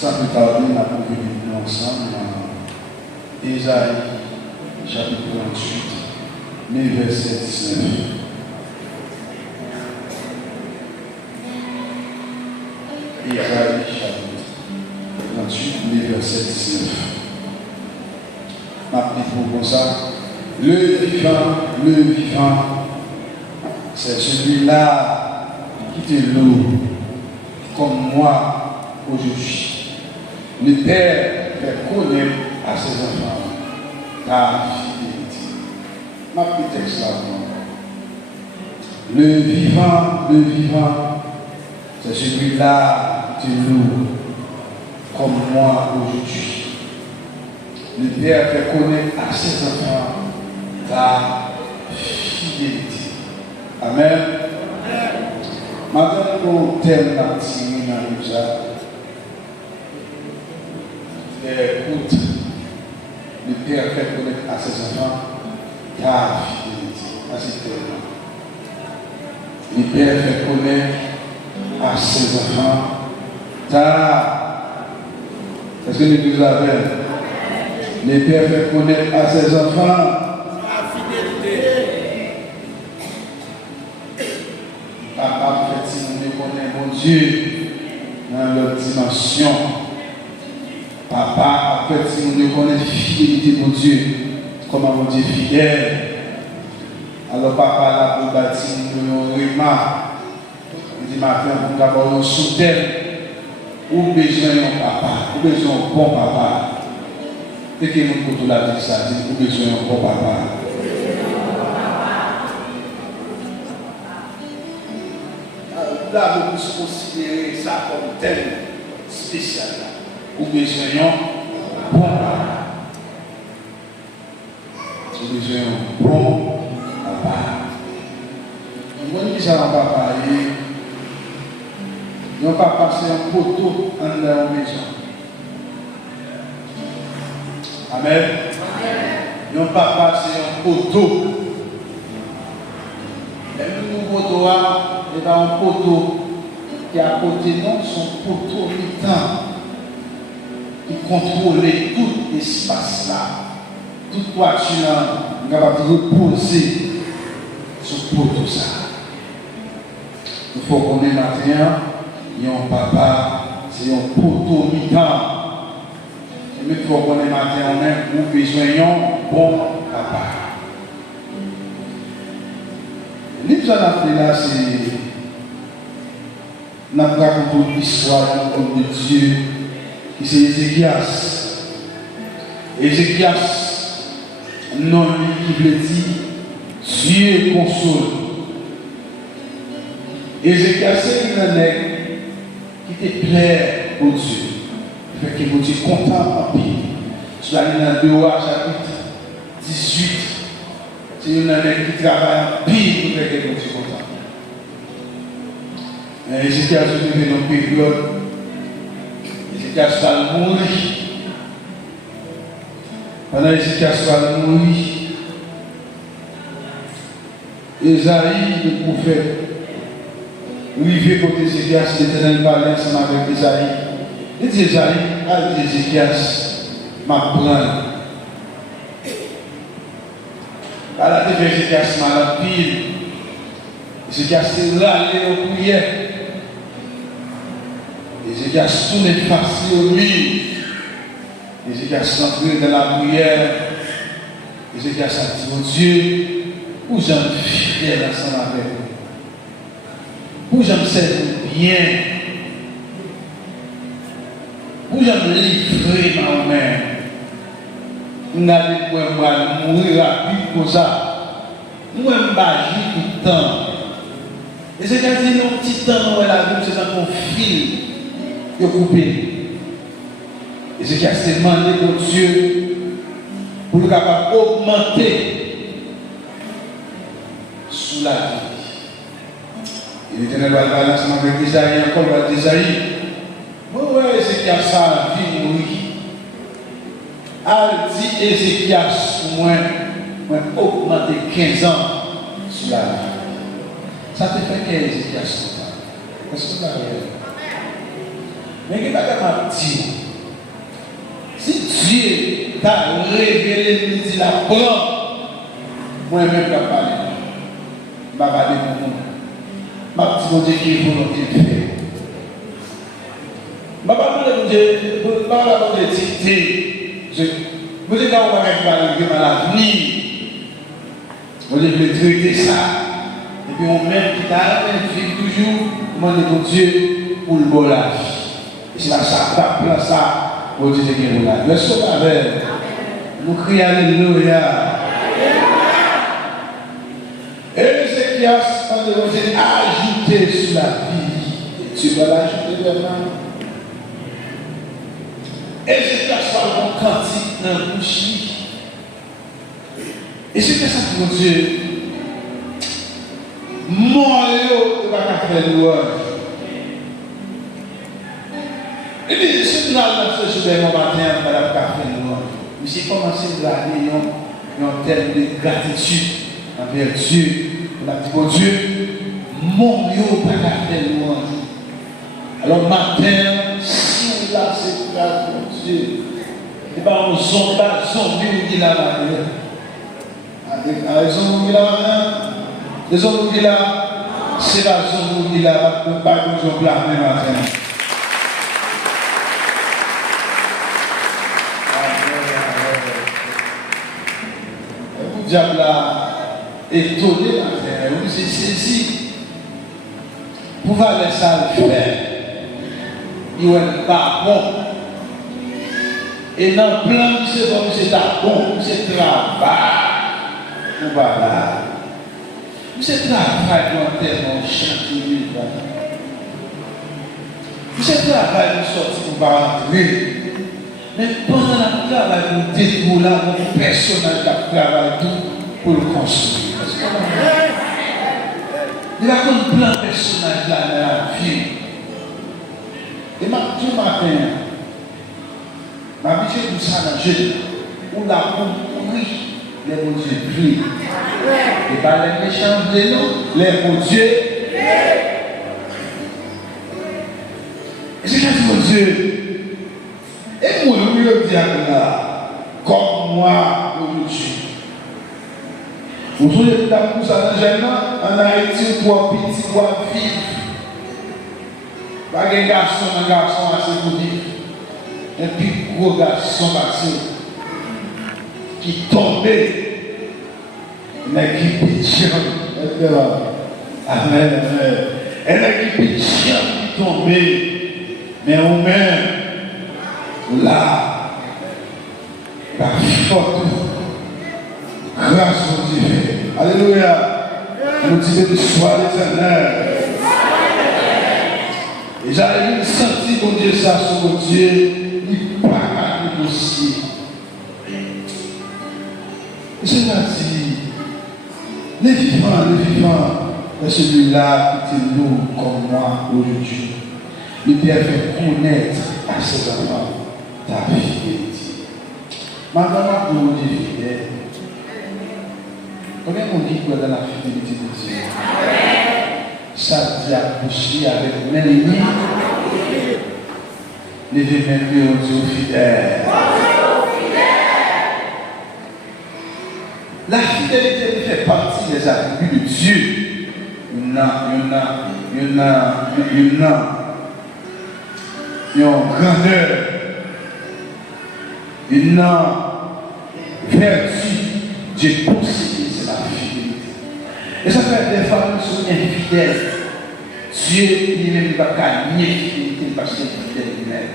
Sans plus tarder, nous avons vu ensemble dans Ésaïe, chapitre 38, mais verset 19. Ésaïe, chapitre 38, mais verset 19. Ma petite pour comme ça. Le vivant, c'est celui-là qui te loue, comme moi aujourd'hui. Le Père fait connaître à ses enfants ta fidélité. Ma petite texte là. Le vivant, c'est celui-là qui te loue, comme moi aujourd'hui. Le Père fait connaître à ses enfants ta fidélité. Amen. Maintenant, pour thème d'Antini dans le Jacques, écoute, le Père fait connaître à ses enfants ta fidélité. C'est tellement. Le Père fait connaître à ses enfants ta. Est-ce que l'Église la veille? Le Père fait connaître à ses enfants ta fidélité. Papa fait si nous connaissons mon Dieu dans leur dimension. Papa fait si nous connaissons fidélité mon Dieu. Comment mon Dieu fidèle. Alors papa là pour bâtir nous remarque. Il dit ma femme pour avoir un soutien. Ou besoin d'un papa, ou besoin d'un bon papa. Et que nous pouvons la dire ça, ou besoin d'un bon papa. Là, nous pouvons considérer ça comme thème spécial. Ou besoin d'un bon papa. Ou besoin d'un bon papa. Nous disons à papa, non pas passer un poteau en la maison. Amen. Non pas passer un poteau. Et le poteau est un poteau qui est à côté non son poteau mi-temps qui contrôle tout l'espace là. Toute voiture est capable de reposer sur ce poteau ça. Il faut qu'on ait maintenant. Yon papa, c'est un poteau mi-temps. Et mais il faut qu'on ait matin, nous besoin d'un bon papa. L'histoire qu'on a fait là, c'est. Nous avons raconté l'histoire d'un homme de Dieu qui c'est Ézéchias. Ézéchias, non qui veut dire Dieu console. Ézéchias, c'est un nègre qui te plaît au Dieu. Fait que vous êtes content en pile. Tu vas aller dans 2 chapitre 18. C'est une année qui travaille en pile pour faire que vous êtes content. Ézéchias se trouve dans une période. Ézéchias va mourir. Pendant Ézéchias va mourir, Esaïe, le prophète, arrivé côté Ézéchias, l'Éternel parlait ensemble avec Esaïe. Il dit Esaïe, allez Ézéchias, m'apprendre. À la tête Ézéchias m'a la pile. Ézéchias s'est râlé aux prières. Ézéchias tourne face au mur. Ézéchias entré dans la prière. Ézéchias a dit mon Dieu, où j'aime fidèle ensemble avec vous. Où j'aime servir bien, où j'aime livrer moi-même, où n'allez pas mourir rapide comme ça, où j'aime bagir tout le temps. Et c'est qu'à dire, un petit temps, où la vie, c'est un fil qui est coupé. Et c'est qu'à se demander pour Dieu, pour capable augmenter sous la vie. Et l'Éternel va parler ensemble avec Isaïe, encore avec Isaïe. Oui, Ézéchias a vie mourir. A dit Ézéchias, pour moi, augmenter 15 ans sur la vie. Ça te fait qu'est Ézéchias. Est-ce que vous avez Mais qu'est-ce que m'a dit? Si Dieu t'a révélé, il dit la prend, moi-même, je vais parler. Je vais parler pour nous. Je vais dire qui est volonté de faire. Je vais parler pour Dieu, je vais parler pour Dieu. Je vais dire qu'on va parler de l'avenir. Je vais traiter ça. Et puis on met qui t'a vivre toujours, demander pour Dieu pour le bon âge. Et c'est là ça, t'as ça. Pour Dieu qui est là. Le sauveur, nous crions Alléluia. Et Ézéchias, quand nous dit ajouter sur la vie, tu vas l'ajouter vraiment. Ézéchias parle d'un cantique dans la bouche. Et c'est ça que mon Dieu, mon Dieu, ne va pas faire louange. Et puis, si nous allons dans ce super matin, on va faire louange. Mais si commencé à donner un terme de gratitude envers Dieu, on a dit, bon Dieu, mon Dieu, on va faire louange. Alors, matin, si on a cette grâce, mon Dieu, et bien, on zombie qui l'a les hommes qui là, les hommes qui là, c'est la zone qui là, ne pas que je blâme même matin. Le diable a étonné matin, il s'est saisi pour faire ça le faire. Il n'est pas bon. Et dans le plan, c'est bon, c'est bon, c'est travail. Voilà. Vous êtes travail pour tellement chanter. Vous êtes travail pour sortir pour rentrer. Mais pendant le travail, vous détruisez là, votre personnage qui travaille tout pour le construire. Il a comme plein de personnages là dans la vie. Et tout matin, ma vie c'est tout ça dans le jeu. On l'a compris. Les bons dieux prient. Et pas les méchants de nous, les bons dieux. Et c'est quand mon Dieu. Et moi, nous le disons là, comme moi aujourd'hui. Vous voyez que la pousse à l'enchaînement, en Haïti, trois petits, trois filles. Pas un garçon assez pour dire. Un plus gros garçon passé. Qui tombait, mais qui pitchait. Amen, amen. Elle a qui pitchait, qui tombait, mais on même, là, la forte grâce au Dieu. Alléluia. Nous disons de soir l'éternel. Et j'avais senti mon Dieu ça sur mon Dieu, il parle aussi. Je m'a dit, les vivants, est celui-là qui est lourd comme moi aujourd'hui. Le Père fait connaître à ses enfants ta fidélité. Maintenant, pour nous dire fidèle, combien on dit quoi dans la fidélité de Dieu? Ça dit à coucher avec l'ennemi, levez même au Dieu fidèle. La fidélité fait partie des attributs de Dieu. Il y en a grandeur, il y a vertu. Dieu possédé, c'est la fidélité. Et ça fait des femmes qui sont infidèles. Dieu, il n'est même pas qu'à nier fidélité parce qu'il est fidèle lui-même.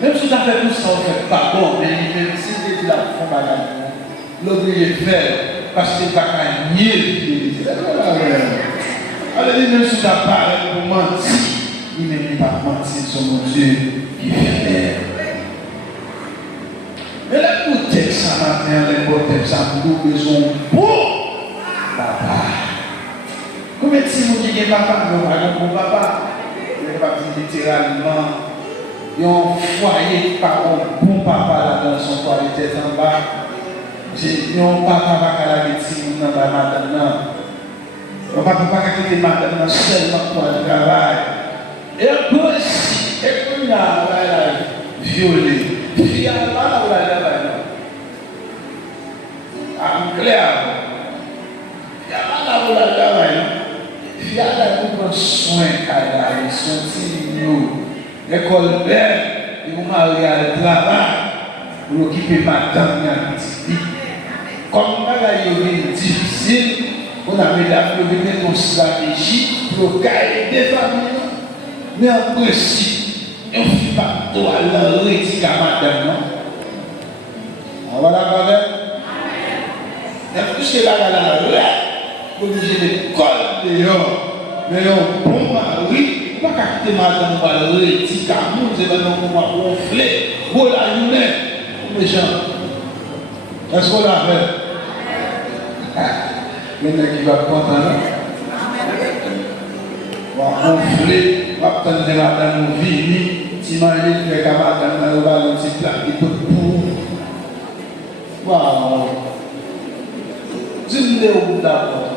Même si ça fait tout ça, on ne fait pas bon, mais même si il la font bagarre. L'obligé de faire parce qu'il ne va pas nier l'idée. Alors, même si tu apparaît pour mentir, il n'est pas mentir sur mon Dieu qui est fidèle. Mais là, pour texte ça matin, les beaux textes, ça nous besoin pour papa. Combien de si vous dites papa, nous parlons pour papa, il n'est pas littéralement, il y a un foyer par un bon papa là dans son foyer tête en bas. Si on papa va la médecine dans la madame, on papa va quitter madame seulement pour le travail. Et après, Et puis, il a violé. Il y a là, en clair. Il y a là, il y a là, pour soin, il soin, l'école belle, ils vont aller à travail pour occuper madame et la petite. Comme il est difficile, on a mis une stratégie pour garder des familles. Mais en principe, on ne fait pas tout à l'heure et à madame. Voilà, madame. Et plus que là, pour obligé l'école dehors, mais un bon mari, pas qu'à quitter madame, on va le retirer, car nous, nous allons gonfler, pour la journée, les gens. Est-ce qu'on l'a fait? Maintenant qui va content, on va gonfler, on va prendre madame, on vit, t'imagines que madame, on va dans un petit plat, il peut pour. Waouh! Dis-le d'abord.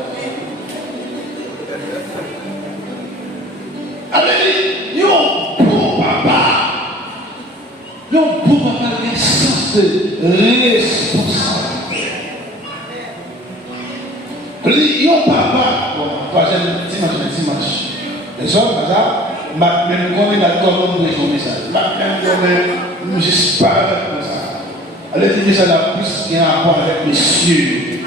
Allez, yon bon papa qui a un sens de responsabilité. Yon papa, bon, troisième dimanche. Les hommes, même quand il a comme un message, même quand il juste pas comme ça. Allez, dis ça la plus qui a un rapport avec messieurs.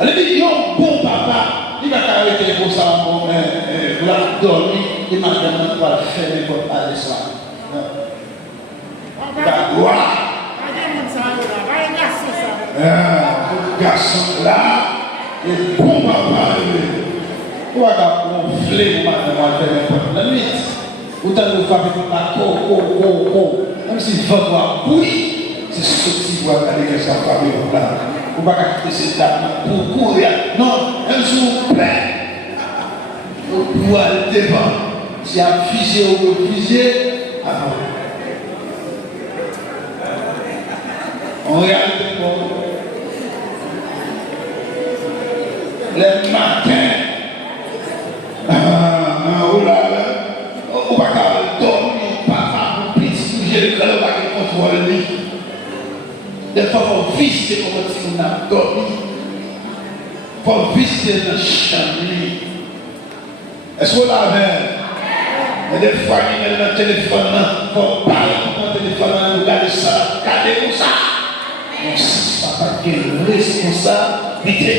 Allez, dis, yon bon papa, il va arrêter pour ça, pour dormir, il m'a demandé pour faire les bonnes à l'histoire. La gloire. Garçon là, et bon papa, on va gonfler, on va faire la nuit. Autant de fois que la même si votre bouille, c'est ce que tu vois aller que ça va bien là. On va quitter cette table pour courir. Non, un jour prêt. Pour aller devant. Si à fusée ou refusé, avant. En réalité, le matin, on va dormir, papa, pour petit, le cœur va contrôler. Des fois, il faut visiter comment on a dormi. Il faut visiter le chambre. Est-ce qu'on l'a vu? Et des fois, il y a le téléphone, il faut parler pour le téléphone, regarder ça, regarder comme ça. Non, c'est pas qui est responsabilité.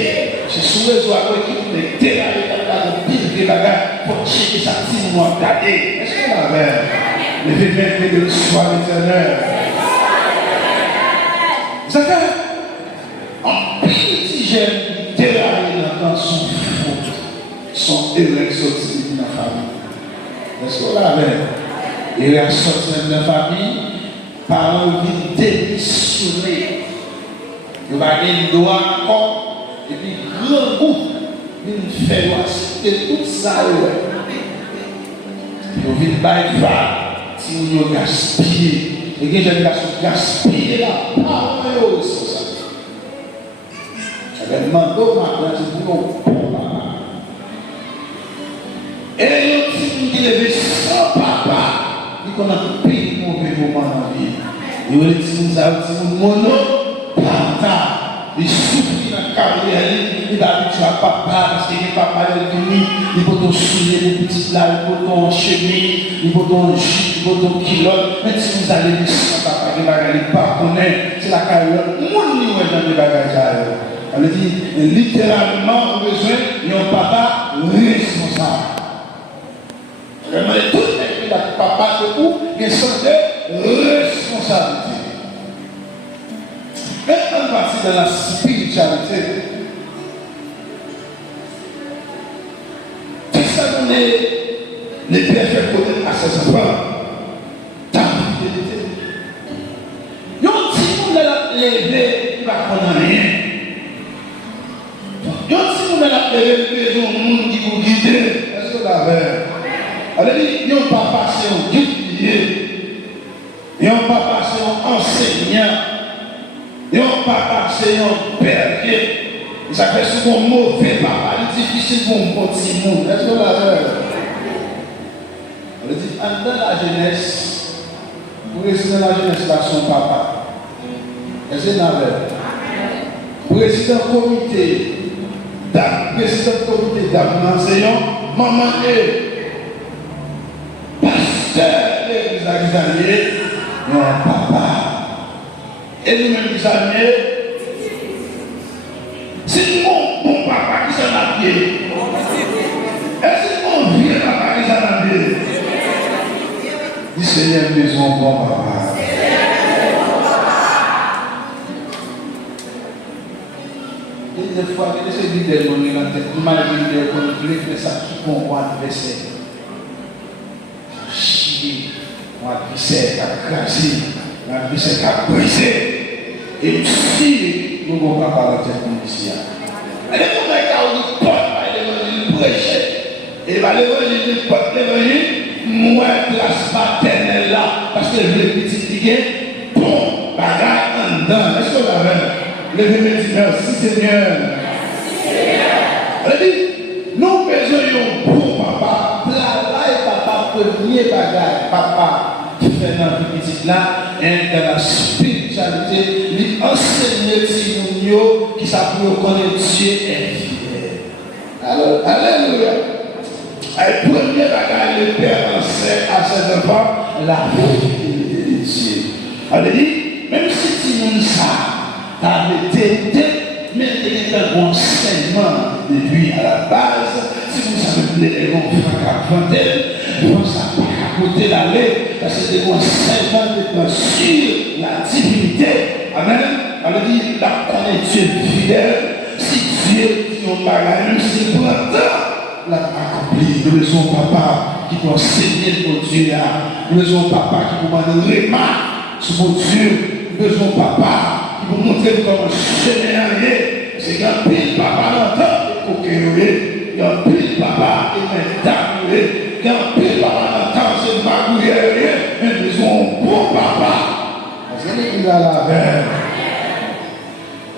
C'est sous les oies qui est déraillé dans le pile de bagages pour checker ça, si nous regarder. Est-ce qu'on l'a vu? Les véhicules de l'histoire éternelle. Vous savez, un petit jeune déraillé dans son faute, son élève sorti de la famille. Est-ce qu'on l'a vu? Il est sorti de la famille par envie de démissionner. Il va gagner le droit encore, et puis grand goût, il fait et tout ça. Il vient de faire, si vous gaspillez. Et que j'ai gaspillé la parole aussi. J'avais demandé ma place pour et il dit levé sans papa, il qu'on a pris mon mauvais moment dans la vie. Il veut dire que nous avons mono, papa, il souffre dans la carrière, il va habituer à papa parce que papa est venu, il faut ton soulier, les petites là, il faut ton chemise, il faut ton jupe, il faut ton kilote. Même si vous allez dire ça, papa, il va pas connaître, c'est la carrière, mon niveau est dans les bagages. Elle dit littéralement, au besoin, il y a un papa responsable. Vraiment, tout est là, papa, c'est où il y a une sorte de responsabilité. Maintenant, on partit dans la spiritualité. Tout ça donne les bienfaits côté à ses enfants. Ta fidélité. Il y a un petit monde qui l'a levé, il va prendre rien. Il y a un petit monde qui l'a levé, il y a un monde qui vous guide. Est-ce que la veille? Alors, il y a un papa, c'est un guide. Il y a un papa, c'est un enseignant. Il y a un papa, c'est un père. Ça fait souvent mauvais papa. Il est difficile pour un petit monde. Est-ce que la veille? On dit, dans la jeunesse, pour rester dans la jeunesse, là, son papa. Est-ce que c'est président comité d'âme, enseignant, maman et pasteur de l'église alliée, non, papa. Et nous-mêmes, les amis, c'est mon bon papa qui s'en a pied. Est-ce que mon vieux papa qui s'en a pied? Dis Seigneur, maison, bon papa. Et des fois, il y a des idées dans la tête. Imaginez qu'on voulait faire ça tout pour mon adversaire. Chier, mon adversaire a crasé, mon adversaire a brisé. Et si nous ne pouvons pas parler de cette condition, et les gens qui ont l'évangile prêché, et l'évangile du peuple, l'évangile, moi, classe maternelle là, parce que je voulais petit bon, bagarre en dedans. Est-ce que vous avez? Levez-moi dit merci Seigneur. Elle dit, nous besoin d'un bon papa. Là et papa, premier bagage, papa qui fait dans la petite là, et dans la spiritualité, lui enseigner si nous qui s'appelle connaître Dieu est fidèle. Alors, alléluia. Et premier bagage, le Père enseigne à ses enfants la fidélité de Dieu. Elle dit, même si tu nous ça, t'as mais il y a un enseignement depuis à la base. Si vous savez les gens qui vous savez à côté d'aller, parce que c'est un enseignement sur la divinité. Amen. Elle dit, la connaître Dieu fidèle, si Dieu dit on parle, même si c'est pour un temps, l'a accompli. Nous besoin papa qui peut enseigner pour Dieu là. Nous besoin papa qui peut nous remarquer sur mon Dieu. Nous besoin papa pour montrer comment chemin aller. C'est qu'un pile papa l'entend, il y a un pile papa et maintenant, il y a un pile papa l'entend, c'est magouillère, mais nous avons un bon papa. Parce qu'il a la veille.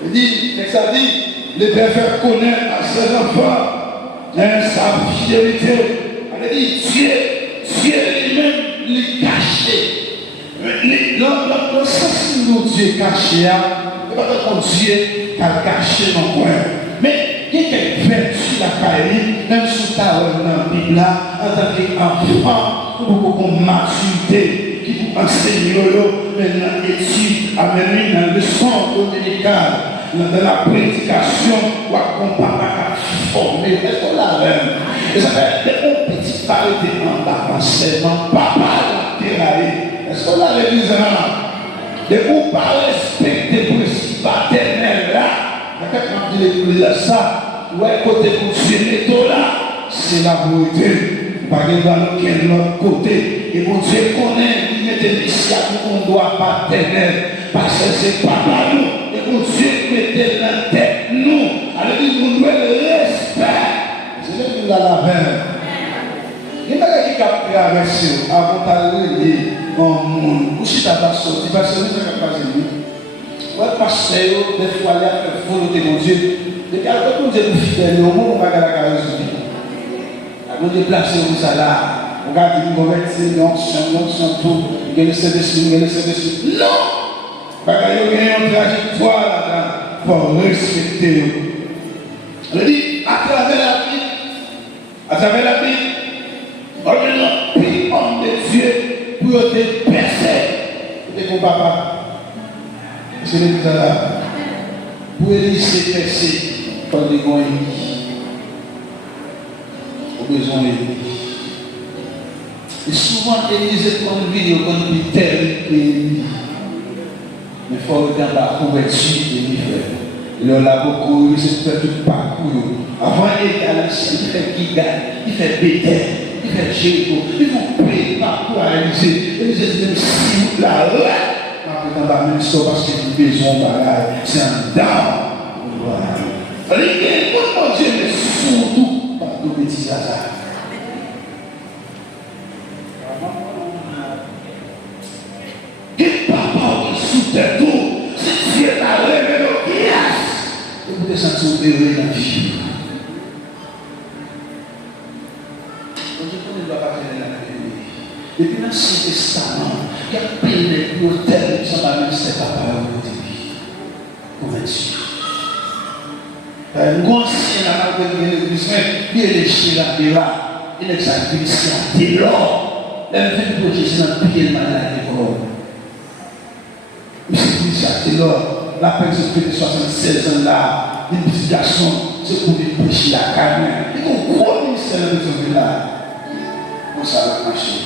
Il dit, ça dit, les pères faire connaître à ses enfants sa fidélité. Il dit, Dieu lui-même lui caché. Le sens de Dieu caché, c'est pas que Dieu a caché dans le coin. Mais il y a quelques vertus la caille, même sous ta dans la Bible, en tant qu'enfant, pour qu'on maturité, qui vous enseigne maintenant étude, amener dans le leçon dominicale, dans la prédication, ou qu'on pas former. Est-ce qu'on l'a même? Et ça fait des petites parties en bas, enseignement, papa, la terre. Est-ce qu'on a l'église là? De vous pas respecter le principe paternel là, quand l'église là, ça, ouais, côté Dieu, là, c'est la vérité. Pas de l'autre côté. Et mon Dieu connaît, il met des initiatives qu'on doit paternel. Parce que c'est pas là nous. Et mon Dieu mettez la tête nous. Alors il nous doit le respect. C'est là que nous la veine. Il y a des gens qui ont traversé avant d'aller dans le monde. Où si tu as sorti, parce que nous avons pas dit. Ouais, parce que des fois, il y a fait volonté de mon Dieu. Depuis que nous sommes fidèles, au monde, on va garder la résultat. Nous déplacer où ça là. On garde une convertie, non, tout. Il y a le service, il y a le service. Non! Parce qu'il y a une trajectoire là-dedans pour respecter. On dit, à travers la vie, on est plus homme de Dieu pour te percer. C'est mon papa. C'est le plus là. Pour laisser percer quand il y a au besoin de et souvent, l'Église est comme une vidéo, comme une terre et mais il faut regarder la couverture de l'hiver. Il en a beaucoup, il se fait tout le parcours. Avant, il fait qui gagne, il fait Béthel, il fait Jéricho, ils vont payer parcours à l'Élysée. Et les Église, si vous la maintenant, la même chose parce qu'il y a besoin de bagage, c'est un down. Voilà. Il y a beaucoup de Dieu, mais surtout, pas de bêtises à ça. Sous tes tours, si Dieu t'a révélé au pièce, et vous te sentez heureux dans la vie. Donc, je ne dois pas faire la vie. Et puis dans l'Ancien Testament, il y a plein de hôtels qui sont dans le ministère papa au début. Pour Dieu. Un grand ancien là, l'église, il est léché là, il est sacrifié dès lors. Il fait pour Jésus dans le pied de malade de l'homme. Il s'est dit ça, dès lors, la personne qui fait 76 ans là, une petite garçon, c'est pour lui prêcher la carne. Il y a un gros ministère de ce village. Pour ça, va marcher.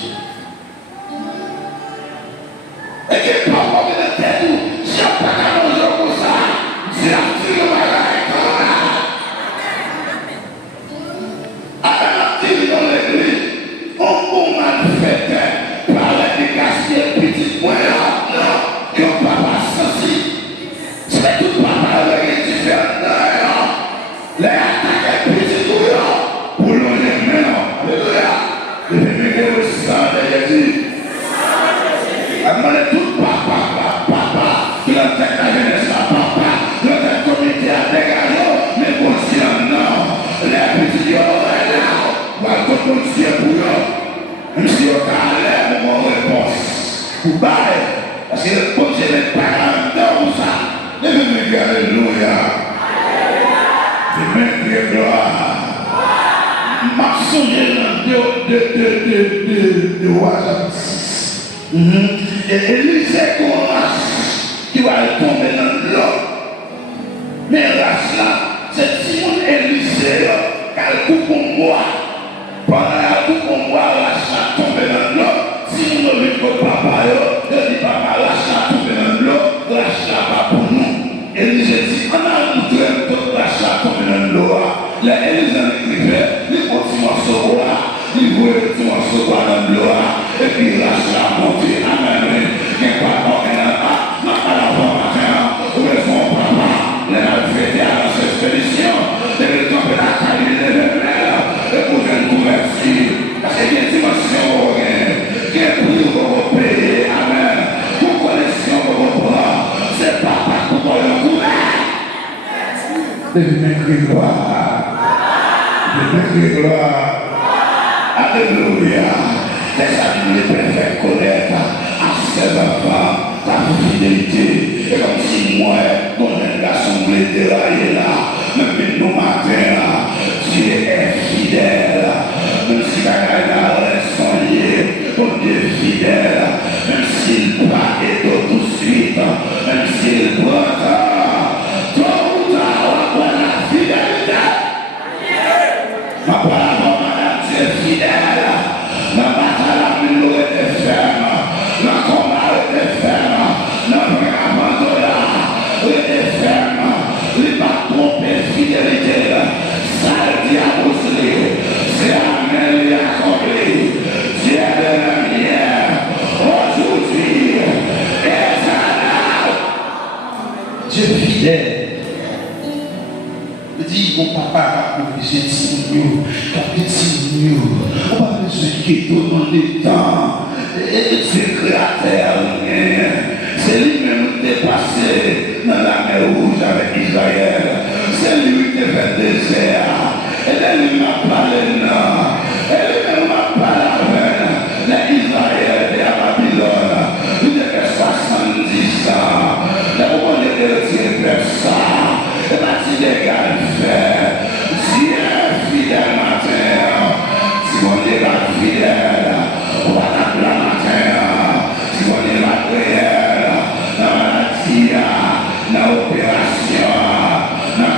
Et que par rapport à la tête, si on n'a pas manger comme ça, c'est la fille de malade comme ça. À la télé dans l'église, on bon malfaiteur, parlait de gaspiller petit point là, non, que papa sensible. C'est tout papa avec les différents les attaques petit douillon, pour l'on les mains, alléluia. Les mémés au sang de Jésus. Amène tout papa, qui a fait la jeunesse à papa, qui a comité à dégager, mais bon, si non, les petits là, va continuer pour eux. Même si on a l'air, mon réponse, pour bailler, parce que le bon Dieu n'est pas dans ça. Les mêmes alléluia. Les mêmes gloire. Ma sonné de Ouazam. Et Élisée commence qui va tomber dans l'eau. Mais race là, c'est Simon Élisée qui a le coup pour moi. Pendant le coup pour moi, race là tombe dans l'eau. Simon ne veut pas papa, il dit papa, race là tombe dans l'eau, race là pas pour nous. Élisée dit, on a montré que race là tombe dans l'eau. Là, Élisée écrivait, il continue à se voir. Il voulait tout en se voir dans l'eau. Et puis race là monter, amen. Alléluia. Les préfets connaître à ses enfants ta fidélité. Et comme si moi, dans l'assemblée déraillée là, même nos matins là, Dieu est fidèle. Même si la gagne reste son lié, ton Dieu est fidèle. Même s'il part et tout de suite, même s'il prend tôt ou tard, on la fidélité. Ma parole, madame, tu es fidèle. La bataille, nous était ferme. La combat était ferme. La abandonna était ferme. Il va tromper fidélité. Ça le diable aussi. C'est Amen, il a accompli. Dieu est la lumière. Aujourd'hui, éternel. Dieu fidèle. Dit mon papa a obligé de signer, on va besoin qu'il donne le temps. Et c'est créateur, c'est lui-même qui est passé dans la mer rouge avec Israël. C'est lui qui a fait le désert. Et lui m'a parlé là. Et lui m'a parlé avec l'Israël et à Babylone. Il a fait 70 ans. Le moment de retirer ça. Et bien, si les gars le font, si un fidèle matin, si on est là fidèle, on va t'appeler la matin, si on est là prière, dans la maladie, dans l'opération, dans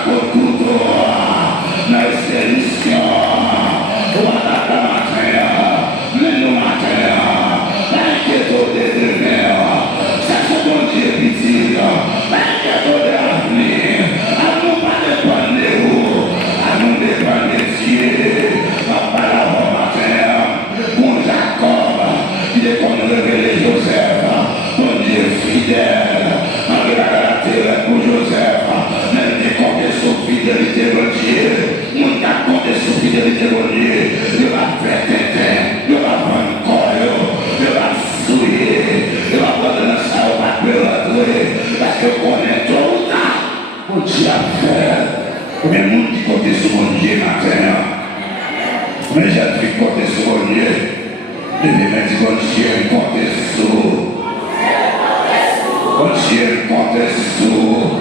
Dieu compte sous.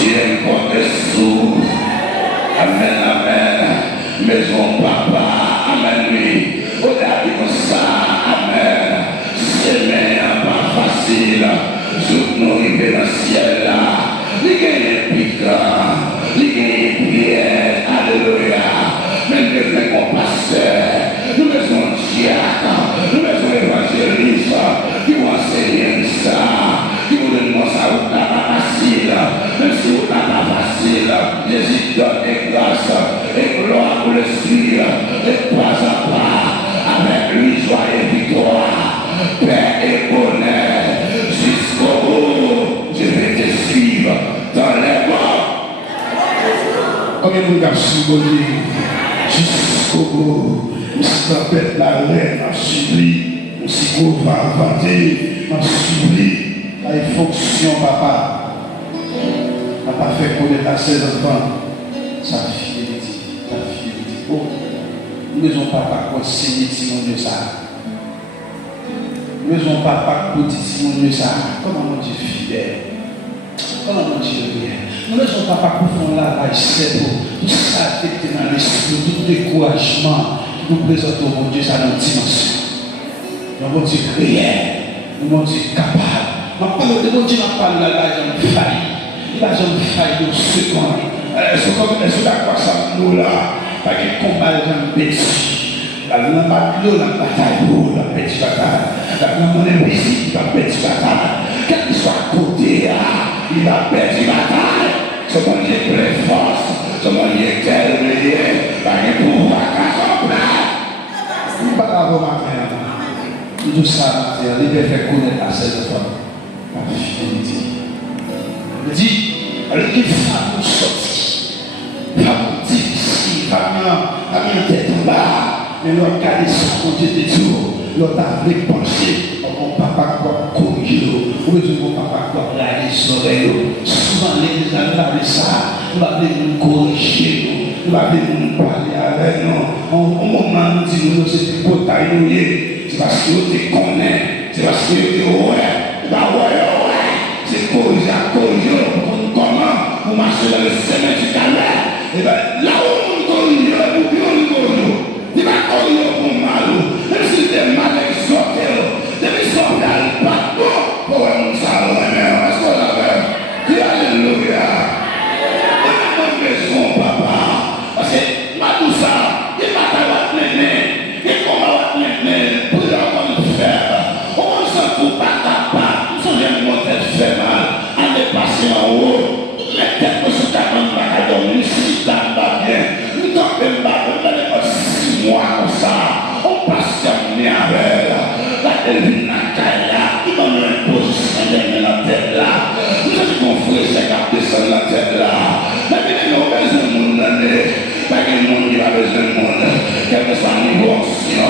Dieu compte sous. Amen, amen. Maison papa, amen, oui. Regardez comme ça, amen. C'est même pas facile. Tout nous arrivons dans le ciel là. Les gagnent piquants, les gagnent prières, alléluia. Même les vrais compasseurs, nous maisons diacres, nous maisons évangélistes, qui vont enseigner ça, qui vont donner ça au pas facile. Même si au pas facile, Jésus donne des grâces et gloire pour l'esprit, et pas à pas, avec lui, joie et victoire, paix et bonheur, jusqu'au bout, je vais te suivre dans les morts. Combien de garçons bonniers jusqu'au bout, on se rappelle la reine, on subit, on s'y va vanter, on subit la fonction, papa. Papa fait connaître à ses enfants sa fidélité, ta fidélité. Oh, nous n'avons pas conseillé mon Dieu ça. Nous n'avons pas petit mon Dieu ça. Comment mon Dieu fidèle? Comment mon Dieu bien? Nous n'avons pas pour faire la vache, c'est pour ça affecter dans l'esprit, tout découragement. Nous présentons mon Dieu ça dans une dimension. Nous mon Dieu réel, nous mon Dieu capable. Je parle de mon Dieu, je parle de la jambe faillie. La jambe faillie au second. Est-ce que d'accord ça nous là? Parce que combat la jambe bêtise. La bataille, la petite bataille. La mon invisible, la petite bataille. Quel qu'il soit à côté, il va perdre la bataille. Ce mon Dieu est plein force. Ce mon Dieu est terminé. Parce que pour la complet. Il ne va pas avoir ma tout ça, il devait faire connaître à ses enfants la fidélité. Il dit, alors qu'il faut nous sortir, femme difficile, femme tête en bas, mais l'autre garde ça pour Dieu de tout, l'autre a penché, mon papa quoi courir, ou mon papa quoi regarder sur l'oreille. Souvent l'église a parlé ça, nous va nous corriger, nous va nous parler avec nous. Au moment où nous disons que c'est pour tailler. C'est parce que tu connais, c'est parce que tu ouais, c'est corriger à corriger, comment vous marchez dans le chemin du calvaire. Et bien là où on corrige, ou bien on corrige, il va corriger pour mal, même si tu es mal exhorté, depuis son mal, pas bon, pour un salon, est-ce qu'on a fait? Alléluia. Et mon maison, papa, parce que ma tout ça, il va t'avoir mené, et comment va mener. On s'en fout pas capable, nous sommes gens qui fait mal, à dépasser en haut, les têtes sur ta main, nous si t'as pas bien, nous t'en même pas, nous n'avons pas 6 mois comme ça, on passe terminer avec la devine à Kaya, nous donnons une position dans la tête là, nous avons confrères, c'est qu'à descendre la tête là, mais nous avons besoin de monde l'année, pas que le monde qui a besoin de monde, quel que soit le niveau ancien.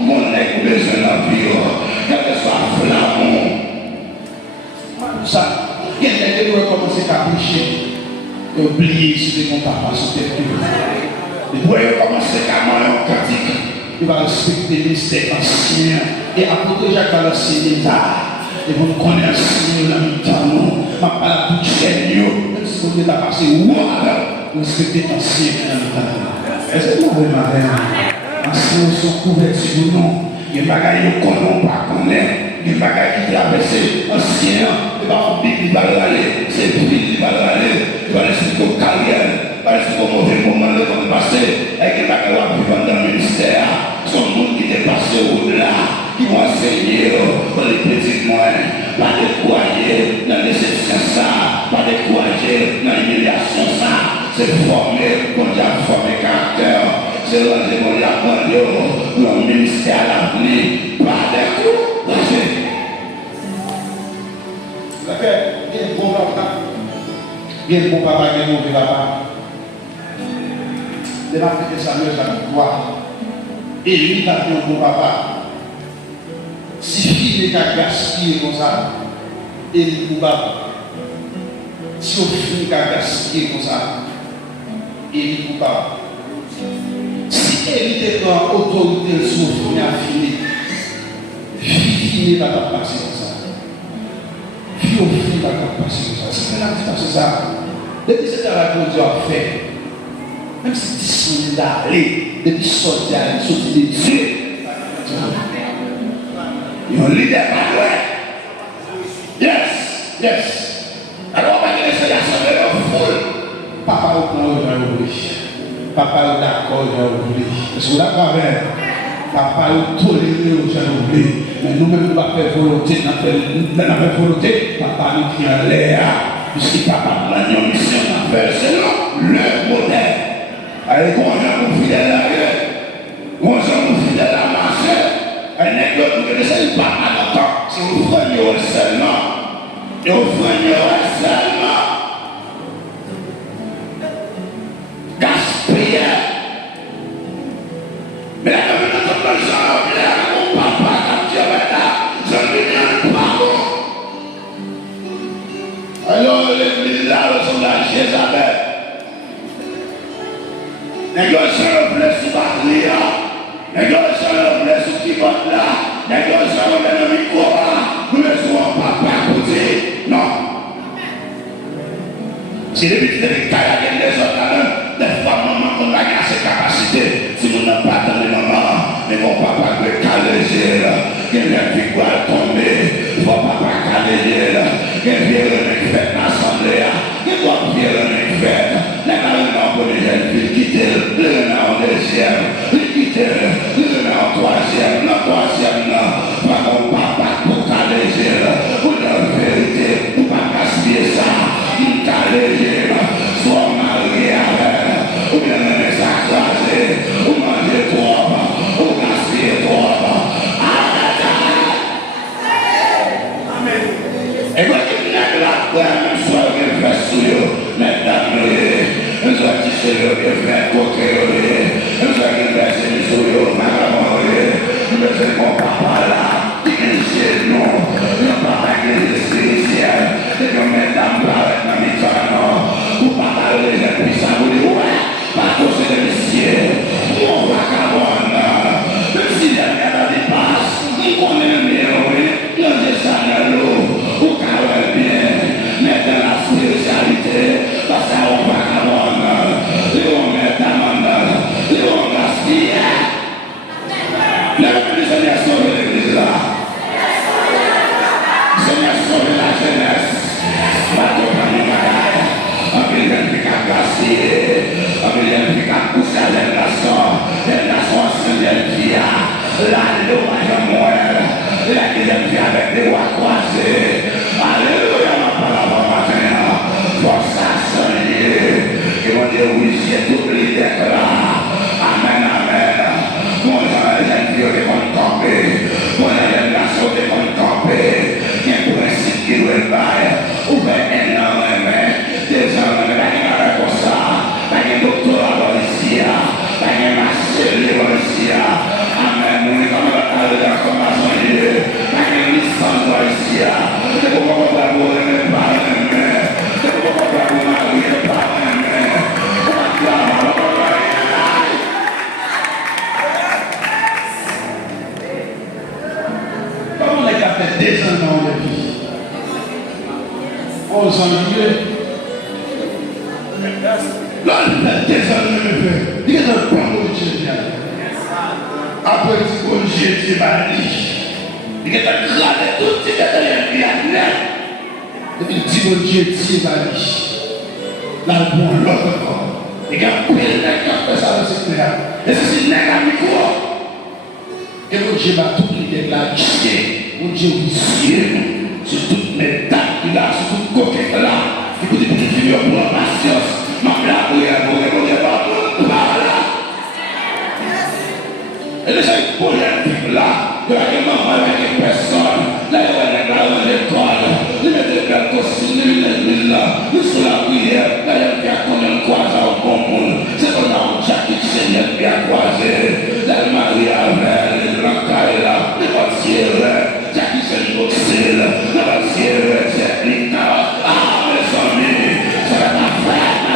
Mon nez besoin de la vie, quel que soit flamand. Ça, quelqu'un qui doit commencer à capricher, et oublier si c'est mon papa, si c'est tout. Il doit commencer à manger en pratique. Il va respecter les mystères anciens et apporter Jacques à l'enseigner ça. Et vous nous connaissez dans le temps, ma pas la bouche même si vous êtes passé, respectez l'ancien dans le temps. Est-ce que vous avez ma reine? Ancien sont couverts sur nous. Il y a des bagailles qu'on ne pas connaît. Il y a des bagailles qui traversent. Ancien, il va en big, il va aller. C'est plus, il va aller. Il va laisser au carrière. Il va laisser au mauvais moment de temps passé. Et il va vivre dans le ministère. Son monde qui est passé au-delà. Qui vont enseigner pour les petits moyens. Pas décourager dans l'exception ça. Pas décourager dans l'humiliation ça. C'est former, qu'on a formé caractère. C'est ranger mon dieu pour un ministère à l'avenir, pas des coups. Bien bon papa, bien bon papa, bien mauvais papa. De la fête de Samuel, ça me croit. Et lui, il a dit un bon papa. Si il est à gaspiller comme ça, il est coupable. Si on finit à gaspiller comme ça, il est coupable. Si éviter dans l'autorité sur le à finir, finir va pas passer comme ça. C'est ça. Depuis ce travail que Dieu a fait, même si tu es d'aller, depuis sortir, sortir de Dieu, il y a un leader pas loin. Yes. Alors, on va dire que c'est la somme de la foule. Papa, au plan, il va ouvrir. Papa, est d'accord, il va ouvrir. Est-ce que vous d'accord avec? Papa, est toléré, il va ouvrir. Mais nous-mêmes, nous allons faire volonté, nous allons volonté. Papa, nous qui en l'air. Puisque papa, la mission à faire selon le modèle. Allez, quand on a fidèle à Dieu, quand on a fidèle à marcher, un nègre, nous ne laissons pas à longtemps. Si vous prenez seulement, et vous prenez seulement, gaspiller. Mais la même chose, mon papa, quand tu es là, je ne viens pas. Alors, les là sont là, Jézabel. Les gars sont le bleu sous Batria. Les gars sont le bleu sous Kibot là. Les gars sont le bleu micro là. Nous ne sommes pas côté. Non. Si les petits des cas, il y a des autres là, des fois, maman, on a ses capacités. Si nous n'avons pas attendu maman, mais mon papa peut caler là. Il y a une victoire tomber. Mon papa caler là. Il y a une fête l'assemblée. Il y a une fête. Les parents pour les jeunes filles quitter le en deuxième. Quitter le en troisième. Le troisième, non. Pas mon papa pour caler là. Pour la vérité, pour pas gaspiller ça. Caler là. Soit marié avec. Ou bien même s'accrocher. Ou manger trop. Ou gaspiller trop. Et quand tu n'as que la même soit que le fait sous eux, maintenant, nous sommes tissés le fait côté eux, nous sommes versés sous eux, maman, nous sommes mon papa là, qui est chez nous, nous papa qui est spirituel, et nous mettons là, dans mes temps, pour papa les gens qui savent, ouais, par cause de l'essier, mon vagabond, même s'il y a des dépasse, nous connaissons bien, oui, nous descendons ou carrément bien, mais dans la spiritualité, parce qu'on va avoir, on met ta main, on gaspille. Le Seigneur sauve l'église là. Le Seigneur sauve la jeunesse. Pas de panique. On peut bien gaspiller. On peut bien pousser les nations. Les nations sont des filles. La loi est moelle. La vie avec des rois croisés. Alléluia, ma parole matin. Force à soigner. Qui vont dire oui, c'est tout l'idée là. Amen, amen. Mon Dieu, les gens qui vont tomber. Mon Dieu, les nations qui vont tomber. Il y a un principe qui doit être ouvert énormément. Des gens qui vont être comme ça. Il y a un doctorat ici. Il y a un master ici. Amen. Nous sommes dans la formation. Il y a une licence ici. C'est pourquoi on va vous remettre par la main. C'est pourquoi on va vous marier par la main. Comment les gars fait des ans dans la vie? Aux ennuis. Là, il fait des ans dans le fait. Il est un bon Dieu. Après, il faut Jésus va dire. Il est un gradé tout ce qui est dans la vie. Il dit que Dieu va dire. Là, bon, l'autre corps. Il y a un peu de temps qui fait ça dans ce pays. Et c'est une négative. Et mon Dieu va tout lui déclarer. Mon Dieu vous sied sur toutes mes dates qu'il a, sur tout côté là. Écoutez, pour finir pour la patience. Ma blague, mon Dieu va tout là. Et les gens qui posent un truc là, il y a des mamans avec des personnes, là il y a des gars dans l'école, ils mettent des belles costumes, ils mettent des là, ils sont la prière, là il y a des gars qui ont croisé au bon monde, c'est qu'on a un Jackie Seigneur bien croisé, là le mari avec, les blancs là, les voitures, Jackie Seigneur là, la voiture, c'est l'État, ah mes amis, c'est la fête.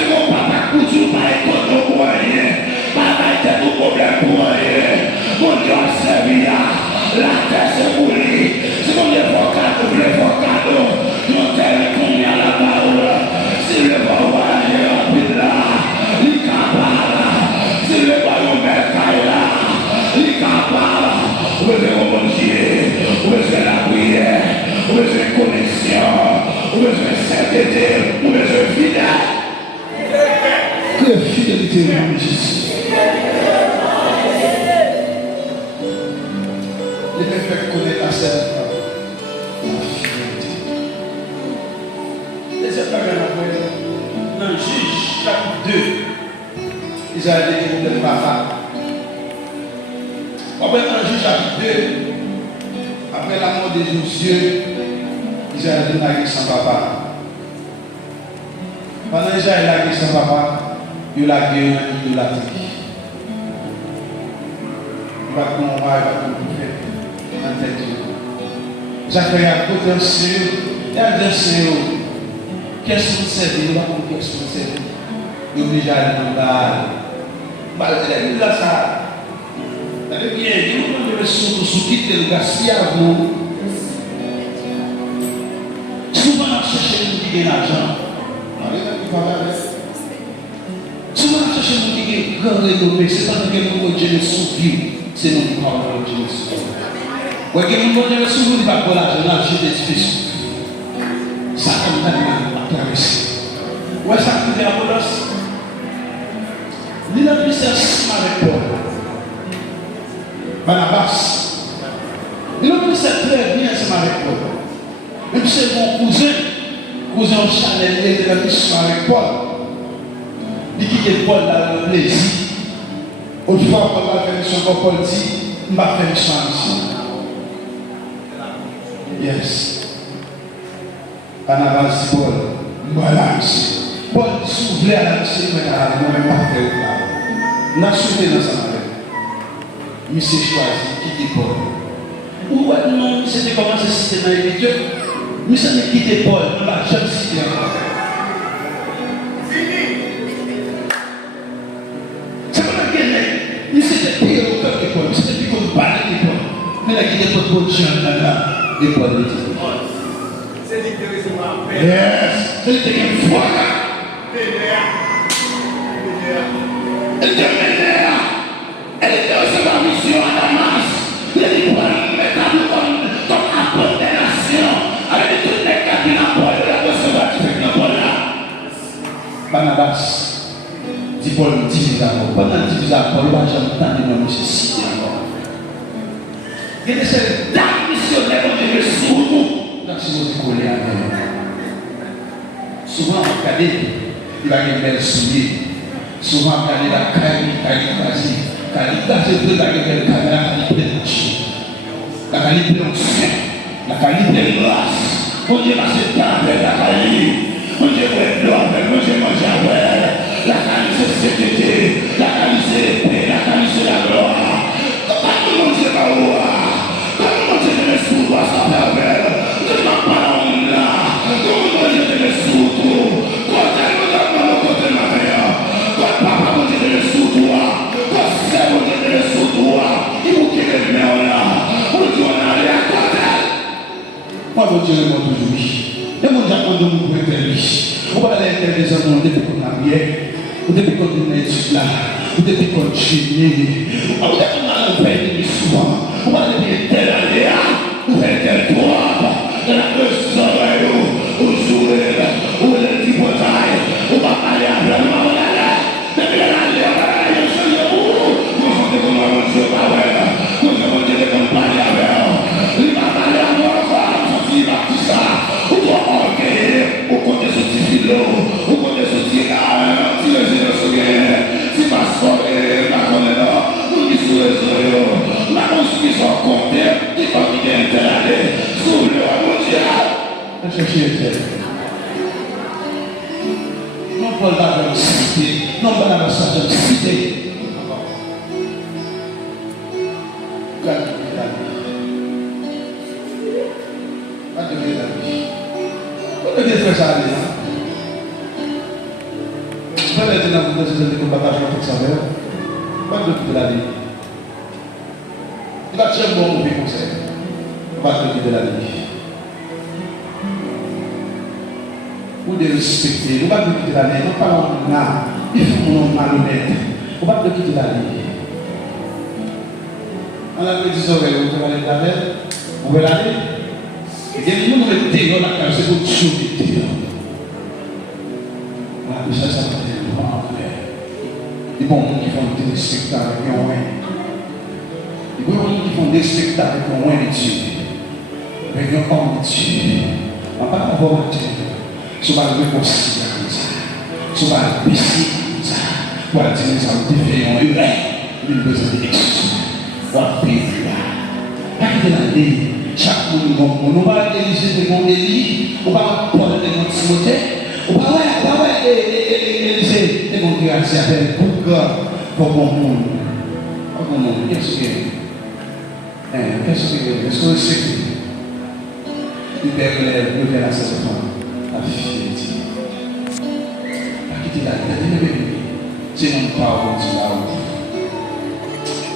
C'est mon papa cousu par les coteaux pour rien. Papa était tout problème pour rien. Mon Dieu a servi là. La terre s'est brûlée. C'est comme les vocado, Nous t'aimons combien la parole. Si le voyage rapide là, il capara. Si le voyage mercaille là, il capara. Vous besoin de bon Dieu, vous besoin de la prière, vous besoin de connexion, vous besoin de sainteté, vous besoin de fidèle. Que fidélité de Jésus. Les peuples connaissent la scène. Les peuples dans Juge chapitre 2, Israël dit que vous papa. Après dans Juge chapitre 2, après la mort de Josieu, Israël dit qu'il sans papa. Pendant Israël a dit sans papa, il a guéri de la terre. Il va qu'on va, il va qu'on fait. Jacques a côté sûr, il a dit Seigneur, qu'est-ce que vous savez? Il va qu'on qu'est-ce que vous savez? Il est obligé à demander. Il a ça. Il a dit bien, il va surtout quitter le gaspillage à vous. Souvent, on cherche une qui gagne l'argent. Souvent, on cherche une qui gagne grand renommé. C'est pas que nous Dieu nous survit, c'est nous qui parlons de Dieu nous survit. Vous voyez, nous Dieu nous survit, il va pas l'argent, l'argent est difficile. Ça, comme ça, il va traverser. Où est-ce que vous avez la police? Il a dit c'est avec Paul. Barnabas. Il a dit c'est très bien avec Paul. Même si c'est mon cousin Chanel, il était la mission avec Paul. Il quitte Paul dans le plaisir. Autrefois, Paul a fait mission, Paul dit, il m'a fait mission ici. Yes. Barnabas dit Paul, voilà ici. Paul s'ouvrait à la mission, mais il n'a pas fait là. Il a sauvé dans sa main. Il s'est choisi, quitter Paul. Ou non, c'était comment ce système a été. Mais ça ne quitte Paul, on l'a jamais cité encore. C'est comme un guéné. Il s'était pire au cœur de Paul, il s'était pire au bas de Paul. Mais il a quitté Paul pour Dieu en là, et Paul le dit. C'est l'intérêt de ma paix. Yes, c'est l'intérêt de foi. Elle était ménère. Elle était aussi la mission à Damas. Elle dit pour mettre comme apôtre des nations. Avec toutes les cabines Paul, la recevoir qui fait dans Paul là. Barnabas, dit Paul, divise d'abord. Pendant divise à Paul, il va jamais tenter de me citer encore. Il y a des dames missionnaires qui ont été surtout dans ce que vous collez à nous. Souvent, regardez, il va y avoir un bel soulier. Souvent, regardez la qualité, la qualité de la qualité de la qualité de la qualité de grâce. On dit la c'est avec la qualité. On dit ouais, l'homme, on dit manger avec la qualité c'est c'était, la qualité c'est paix, la qualité c'est la gloire. Comment tout le monde sait pas où? Comment on dit les sous doit s'en faire? Je ne m'en parle pas là. Comment on dit les sous tout? Quand elle me donne le côté de ma mère, quand papa me dit les sous toi, quand c'est me dit les sous toi, il faut qu'il y ait les mains là. On dit on a rien à côté. Moi, je dis le mot toujours. Le monde Japon de mon préféré. On va aller faire des hommes depuis qu'on a bien, depuis qu'on est là, depuis qu'on est chez on va aller faire des souvent. On va aller faire tel aléa, ou faire tel droit, dans la oreille, ou jouer, ou le petit portail, on va aller à la main, on va aller. Depuis la on va aller, nous sommes des commandes, nous sommes des campagnes avec il va aller à moi, il va tout ça. Ou doit orgueiller, ou qu'on est sorti philo, ou qu'on est sorti là, si les gens se gagnent, si ma soeur est là, on est là, nous qui sommes les oreilles, là, nous qui sommes comptés, qui sont qui gagnent telle année, sous le roi mondial. Je cherche non pas la même cité, non pas la même cité. peux être dans le de combattre avec sa mère. Pas de quitter la vie. Il va te faire bon mauvais conseil. Pas de quitter la vie. Ou de respecter. Ou pas de quitter la vie. Non pas on a. Il faut qu'on malhonnête. Ou pas de quitter la vie. On a dit ça, vous allez la mer. Vous allez aller. Il y a des gens qui ont été dans la case, c'est pour tuer. Voilà, mais ça va être le moment après. Les bons gens qui font des spectacles avec un oin. Les bons gens qui font des spectacles avec un oin de Dieu. Avec un homme de Dieu. On ne va pas avoir un Dieu. Si on va le réconcilier comme ça. Si on va le baisser comme ça. Pour dire que ça me fait un humain. Il a besoin d'élection. On va payer là. Pas de l'année. Chaque monde, on va éliger des mondes élits. On va prendre des mondes Timothée. On va éliger des mondes qui appellent pour bon monde. Pour bon monde. Qu'est-ce que est-ce que c'est que il perd le la saison la fierté. Pas quitter la vie. C'est non pas au petit là-haut.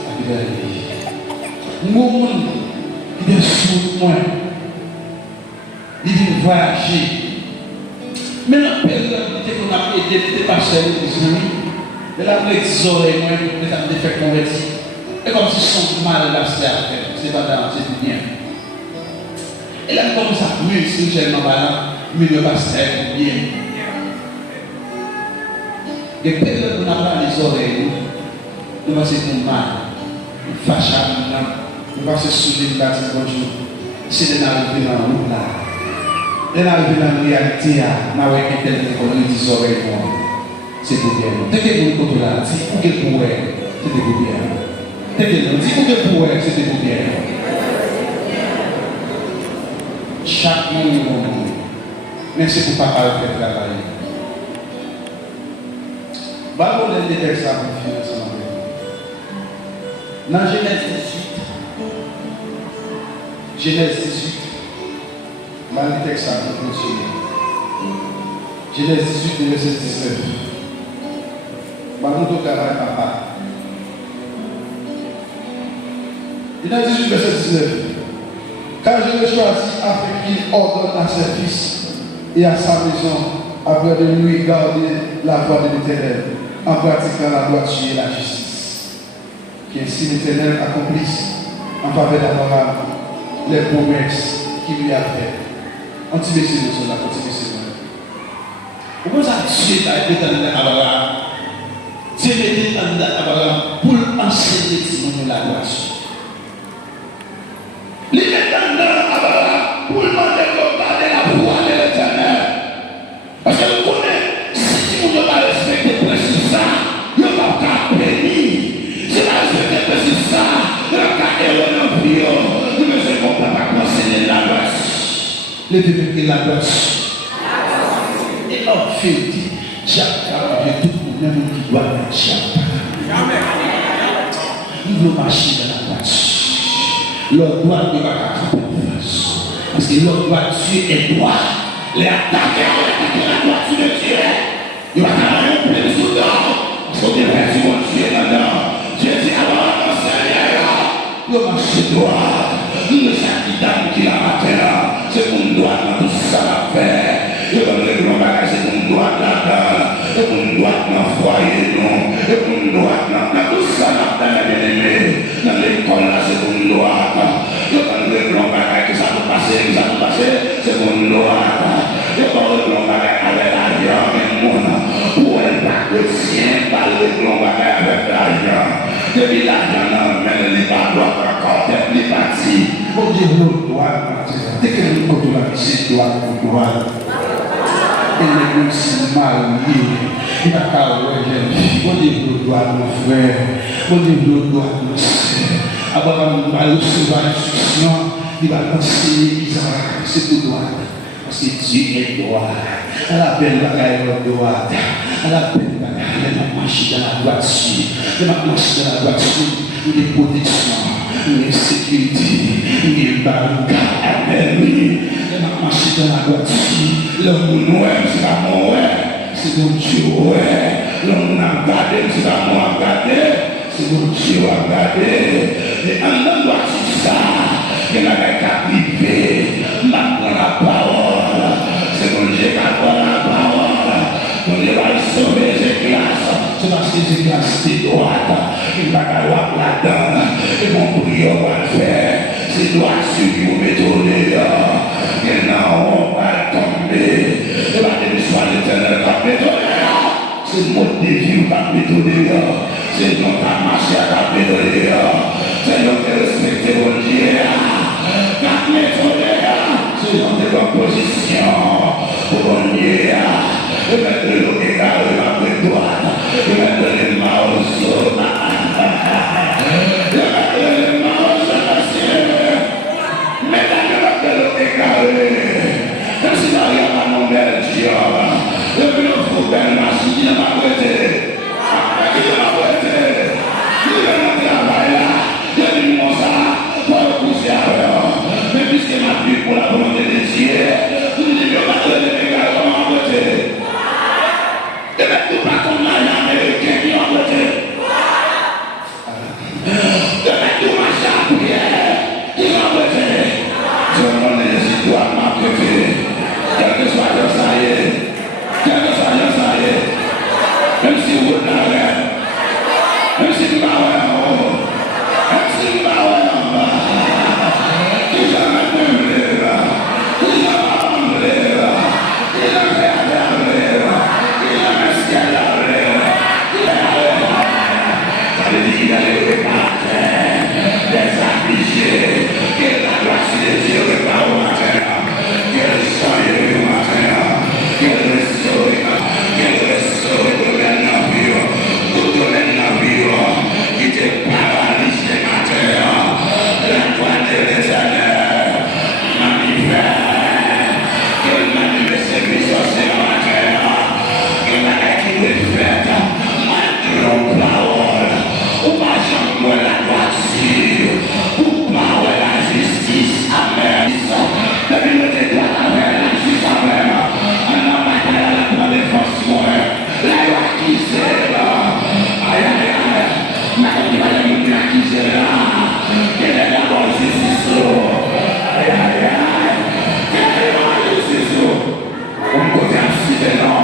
Pas quitter la vie. Mon il est sous moi. Il dit voyager. Mais la période qu'on a aidé les pasteurs les amis, elle a pris des oreilles, elle a fait convertir. Et comme si son mal là, c'est à faire, c'est pas dans c'est bien. Elle a comme ça, mieux si j'ai un ballon, mieux le pasteur, bien. Les périodes qu'on a pris les oreilles, nous va se pour mal, fâchable. On va se soulever de la bonjour. C'est de l'arrivée dans le là. De l'arrivée dans la réalité, on a un tel qu'on nous dit oreilles. C'est pour bien. Dès que vous êtes là, c'est pour que vous êtes. C'est pour bien. Dès que vous dites pour que vous êtes, c'est pour bien. Chaque monde, même si vous ne pouvez pas faire travail. Bah, vous avez des textes à vous faire ensemble. Dans Genèse 18, on va le texte à continuer. Genèse 18, verset 19. On va nous toquer avec papa. Genèse 18, verset 19. Car je l'ai choisi afin qu'il ordonne à ses fils et à sa maison, après de lui garder la voie de l'Éternel, en pratiquant la droiture et la justice. Qu'ainsi l'Éternel accomplisse en faveur d'Abraham les promesses qu'il lui a faites. On dit que c'est nous, on a continué ce moment. Pourquoi ça Dieu a été dans Abraham? Dieu a été dans Abraham pour enseigner ce la droiture. Il est dans Abraham pour demander de garder la voie de l'Éternel. Parce que vous connaissez, si vous ne pas respecter précis ça, vous ne va pas bénir. Si vous ne respectez précis ça, vous ne va pas erroner en prière. Nous ne sommes pas conseiller la grâce. Les deux et la grâce. Et en fait, Jacques a tout le monde qui doit être Jacques. Il veut marcher dans la grâce. Leur droit ne va pas faire face. Parce que leur droit Dieu est droit. Les attaquer la droiture de Dieu. Il va faire un plein de soudan. Parce qu'on est perdu mon Dieu là-dedans. Dieu dit avant mon Seigneur. Le marché droit. Le châtiment qui a matin, c'est qu'on doit dans tout ça à faire. Et comme les grands bagages, c'est qu'on doit là-dedans. Et qu'on doit dans le foyer, non. Et qu'on doit dans tout ça là-dedans, bien-aimé. Dans l'école, là, c'est qu'on doit. Et comme les grands bagages, ça peut passer, c'est qu'on doit. Et comme les grands bagages avec l'argent, même mon, pour être pas chrétien, par les grands bagages avec l'argent. Depuis l'argent, mais les pas droit encore, les partis. Bon Dieu, nous doit, dès que nous comptons la visite, nous doit. Et les gens sont mal liés. Il n'y a qu'à bon Dieu, nous doit, nos frères. Bon Dieu, nous doit, nos sœurs. Abraham va recevoir l'instruction, il va penser, Isaac, c'est tout droit. Parce que Dieu est droit. À la belle bagaille droite. À la belle bagaille, elle va marcher dans la droiture. Elle va marcher dans la droiture. Il y a protection. Il y a sécurité, il y a barricade, amen, oui. Elle va marcher dans la droiture. Le monde, c'est pas mon, c'est mon Dieu, ouais. l'on a regardé, c'est à moi à regarder, c'est mon Dieu à regarder. Et en endroit tout ça, il y en a qui a privé, maintenant la parole, c'est mon Dieu qui a donné la parole. Mon Dieu va sauver ses classes, c'est parce que ses classes c'est droite, il va avoir là-dedans, et mon prière va le faire, c'est droit sur vous méthode, et non, on va tomber, et va dire soit l'éternel va méthode, c'est le mode de vie qui va méthode, c'est non ta marché à la méthode, c'est non de respecter mon Dieu, la méthode, c'est non de la position, pour mon Dieu. Et maintenant, le regard de la droite, et maintenant, les mains au sol. Et maintenant, les mains au sol. Maintenant, le regard, comme si n'a rien à mon bel Dieu. Le plus fou belle machine, il m'a prêté. Il m'a prêté. Il m'a travaillé là. Il a dit mon ça, pour le pousser à l'heure. Mais puisqu'il m'a pris pour la volonté de Dieu, il dit, le regard, comment prêter. Et même tout pas ton mari américain qui en côté. Et même tout ma chapière qui en côté. Je me demande si toi ma côté. Quel que soit le saillé. Quel que soit le saillé. Même si vous n'avez. Même si tu m'as en haut. Même si tu m'as en bas. Tu jamais me lève. Tu jamais me lève. Tu jamais me lève. Il a les répartis, des affligés, que la grâce de Dieu répare au matin, qu'elle soigne au matin, qu'elle restaure tout le navire, qui te paralysé matin, la toile de l'éternel, manifeste, qu'elle manifeste ses visions ce matin, qu'elle a qui est faite, maintenant parole. Ou pas jamais la voiture, ou pas la justice, amen. Depuis le dédouane avec la justice, amen. On a battu la défense, la loi qui c'est là. Aïe, aïe, aïe. Maintenant, il va y avoir une qui c'est là. Quelle est la bonne justice? Aïe, aïe, aïe. Quelle est la bonne justice? On peut dire si c'est non.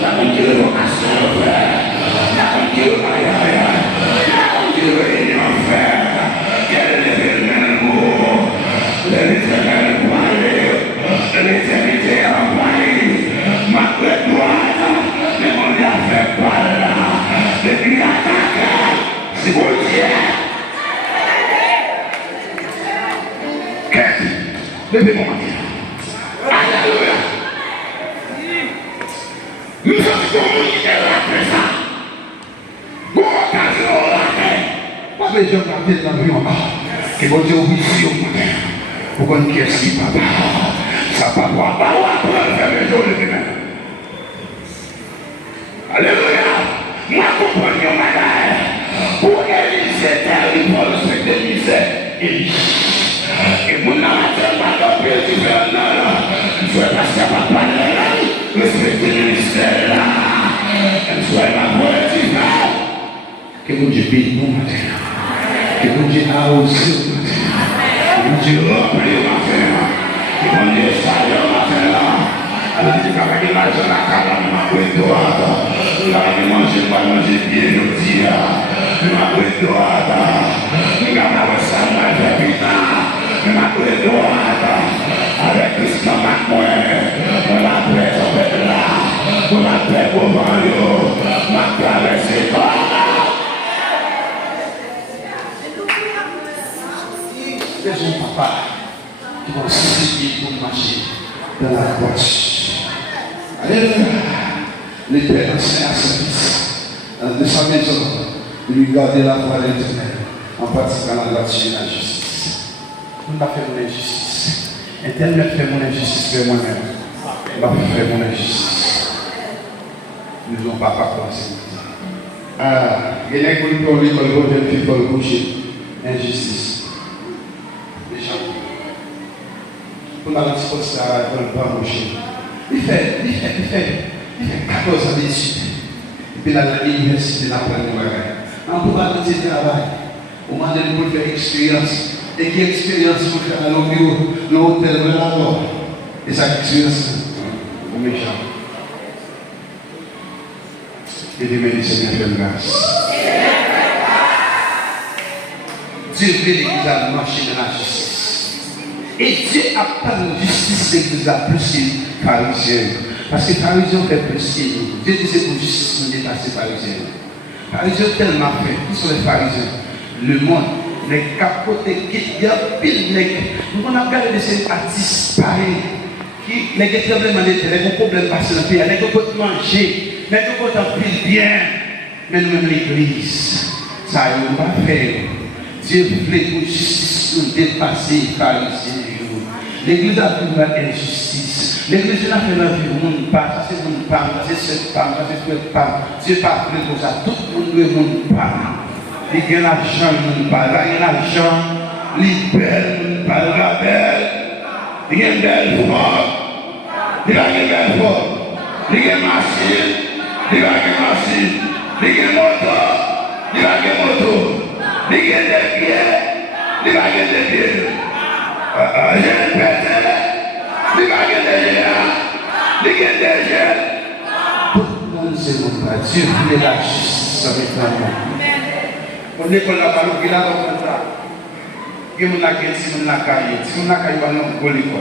La bonne révocation, la bonne aïe, aïe, aïe. L'éternité a envoyé ma droite, mais mon Dieu a fait par là. Depuis l'attaque, c'est mon Dieu. Qu'est-ce? Levez-moi. Alléluia. Nous sommes communiqués après ça. Bon occasion là. Pas besoin de faire dans le vie encore. Que mon Dieu oublie si au matin. Pour qu'on y ait si papa. Ça va voir, faire les jours de demain. Alléluia. Moi, compagnon, madame. Pour Élisée, terrible, pour le spectre de misère. Et mon amateur, pas d'empire du Bernard. Je vais passer à papa, le spectre de ministère là. Je vais m'apprendre du Bernard. Que mon Dieu bénisse mon matin. Que mon Dieu arrose au matin. Que mon Dieu remplit au matin. Que mon Dieu salue au matin là. Alors, je vais dire l'argent à la cabane, ma couette droite. Là, je mange pas, manger bien, je dis, ma couette droite. Je vais avoir ça, ma vie, ma couette droite. Avec Christ, ma couette, on va faire ça, là. On va faire pour moi, ma traversée. C'est son papa qui va s'aider pour marcher dans la voiture. Alléluia. Les pères enseignent à son fils de sa maison de lui garder la voie de l'Éternel en pratiquant la droiture et la justice. Nous n'avons pas fait mon injustice. Internet fait mon injustice vers moi-même. Il va faire mon injustice. Nous n'avons pas pensé. Il y a qui pour l'école, il faut le coucher. Injustice. Les gens. Pour la transporter à la pas moucher. Il fait 14 ans d'études. Et puis là, à l'université, on apprend le bagage. On peut pas tout ce travail. On m'a demandé pour faire expérience. Et quelle expérience pour faire dans le bureau, l'hôtel, le laboratoire. Et ça, expérience, au méchant. Et demain, le Seigneur fait grâce. Dieu veut l'église à marcher dans la justice. Et Dieu a pas de justice l'église à plus que les pharisiens. Parce que les pharisiens fait plus que nous. Dieu dit c'est pour justice nous dépasser les pharisiens. Les pharisiens tellement fait. Qui sont les pharisiens? Le monde, les capotés, il y a pile de nègres. Nous on a regardé ces artistes pareils. Qui les problèmes en été, les problèmes passés dans le pays, les gens peuvent manger, les gens peuvent vivre bien. Mais nous-mêmes l'église, ça ne va pas faire. Dieu voulait pour justice nous dépasser les pharisiens. L'église a fait une injustice. L'église a fait la vie, le monde pas, ça c'est mon femme, ça c'est cette femme, ça c'est cette femme. Dieu pas fait pour ça. Tout le monde veut mon pas. Il y a l'argent, il y a l'argent, il y a belle, la belle, il y a une belle forme, il y a une belle forme, il y a une machine, il y a une machine, il y a une moto, il y a une moto, il y a des pieds, il y a des pieds. J'ai un pété, il y a des gels, il y a des gels. Tout le monde sait mon Père, Dieu voulait la justice avec l'amour. On est pour la parole qui l'a dans le temps. Il y a des gens qui ont caillé, qui ont caillé dans le Goliko.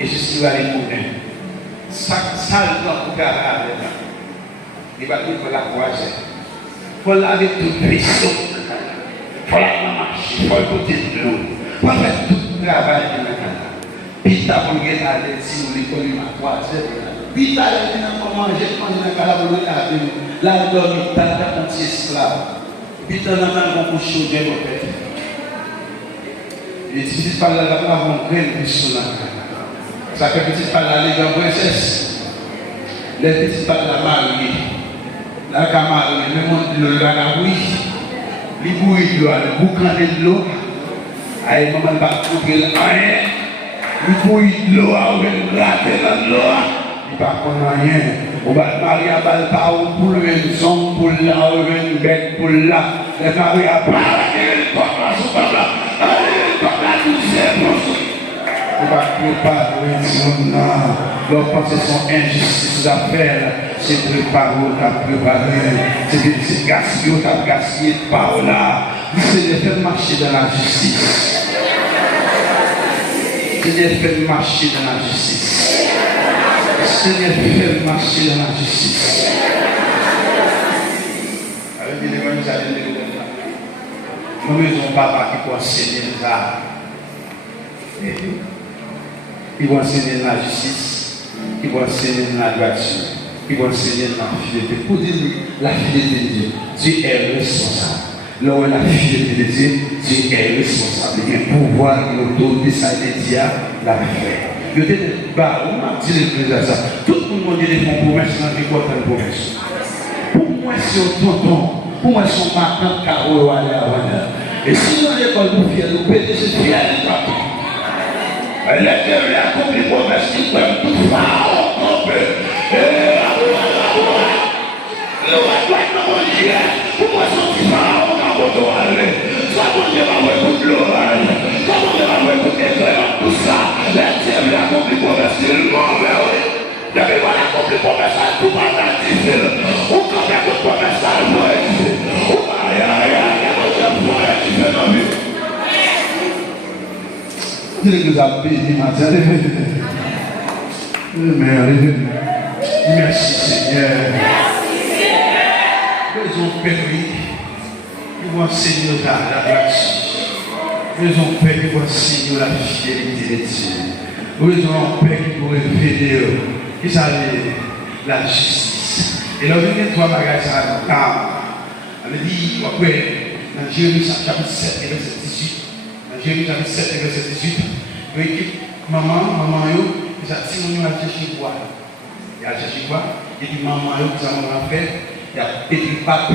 Et je suis allé pour eux. Ça le temps pour garder avec eux. Il va dire pour la croiser. Il faut laver tout le vaisseau. Il faut la marcher. Il faut le côté de l'eau. Il faut faire tout le travail de la casa. Puis tu as pour aller si vous voulez qu'on m'a croisé. Puis tu as allé dans manger dans la casa pour le laver. Là, il dormit tant d'esclaves. Puis tu as un peu de chaud de l'eau. Et si tu parles là, tu vas avoir un grain de son. Ça fait que tu parles là, les grands princesses. Les petits parles là, mariés. La camarade, le monde de la oui. Les bouilles de l'eau, le boucan de l'eau. Aïe, maman va couper le rien. Les bouilles de l'eau, on va rater dans l'eau. Il ne va pas rien. On va marier à Balpa pour une zone pour là, une bête pour là. Les mariés à Balpa, ils ne sont pas là. On va préparer leurs pensées sont injustices à faire. C'est préparer, on a préparé. C'est gaspiller, on a gaspillé par là. C'est de faire marcher dans la justice. C'est de faire marcher dans la justice. C'est de faire marcher dans la justice. Avec des évangiles, nous avons papa qui peut enseigner les arts. Il va enseigner la justice, il va enseigner la droiture, il va enseigner la fidélité. Pour dire la fidélité de Dieu, Dieu est responsable. Là où la fidélité de Dieu, Dieu est responsable. Il y a un pouvoir, l'autorité, ça a été dit à la fait. Je te dis, on m'a dit les ça. Tout le monde dit des promesses, dans les bonnes promesses. Pour moi, c'est au tonton. Pour moi, c'est au matin, carreau, à l'heure. Et si dans l'école, nous fiers, nous pétons, c'est fier. Elle a compris pour merci pour tout pharaon. Pour moi, son pharaon dans votre aller. Ça vous ne va pas écouter l'orage. Ça vous ne va pas écouter tout ça. La terre a compris pour merci le monde. La Bible a compris pour merci tout pas d'actifs. On comprend que pour merci à moi. On va y aller dans vie. Dieu nous a bénis, matin. Merci Seigneur. Nous avons permis, nous avons enseigné la grâce. Nous avons permis, nous avons enseigné la fidélité de Dieu. Nous avons permis pour révéler qu'ils allaient la justice. Et là, nous avons trois bagages à la on a dit, après, dans Jérémie chapitre 7, verset 18. Jérémie chapitre 7, verset 18. Vous voyez, maman, yo, ils ont dit, on a cherché quoi? Il a cherché quoi? Il dit, maman, yo, ça m'a fait. Il y a petit papa.